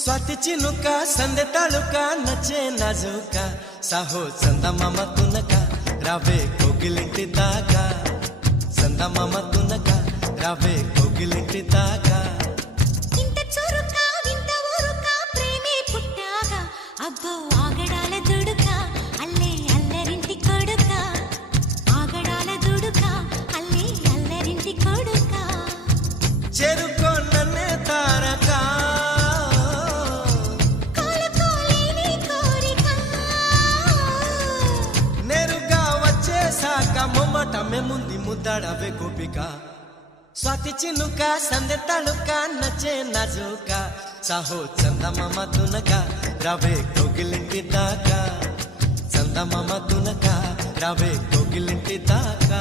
स्वाती चिनुका संदे तालुका नचे नाजुका साहो चंदमाम तुनका रावे कोगिलिंटी दागा चंदमाम तुनका रावे कोगिलिंटी दागा इंत चुरुका विंत ऊरुका प्रेमे पुट्टागा अब्बो आगडाల దుడుకా అల్లే అల్లరింటి కొడుకా ఆగడాల దుడుకా అల్లే అల్లరింటి కొడుకా చెరుకో నన్నే తారకా మొమ్మటమే ముందు ముద్దాడవే గోపిక స్వాతి చినుక సందె తళుక నచ్చే నాజుక సాహో చందమామ తునక రావే కోగిలింటి దాకా చందమామ తునక రావే కోగిలింటి దాకా